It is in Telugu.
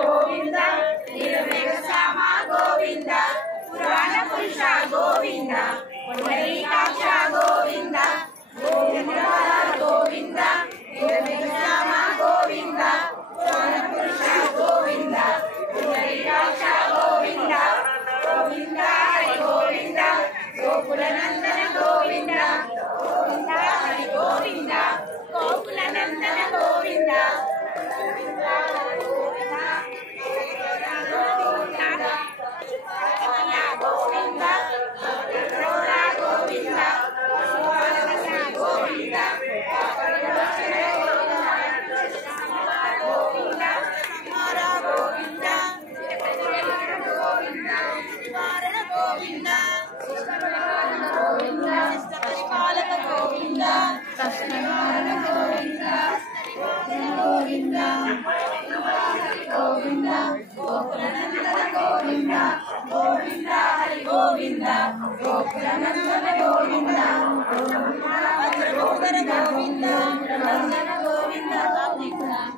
గోవింద నీలమేఘశ్యామ గోవింద పురాణ పురుష గోవింద పుండరీకాక్ష గోవింద గోవింద గోవింద నీలమేఘశ్యామ గోవింద పురాణ పురుష గోవింద పుండరీకాక్ష గోవింద గోవింద హరి గోవింద గోకులనందన గోవింద గోవింద హరి గోవింద గోకులనందన గోవింద గోవింద హరి గోవింద గోకులనందన గోవింద గోవింద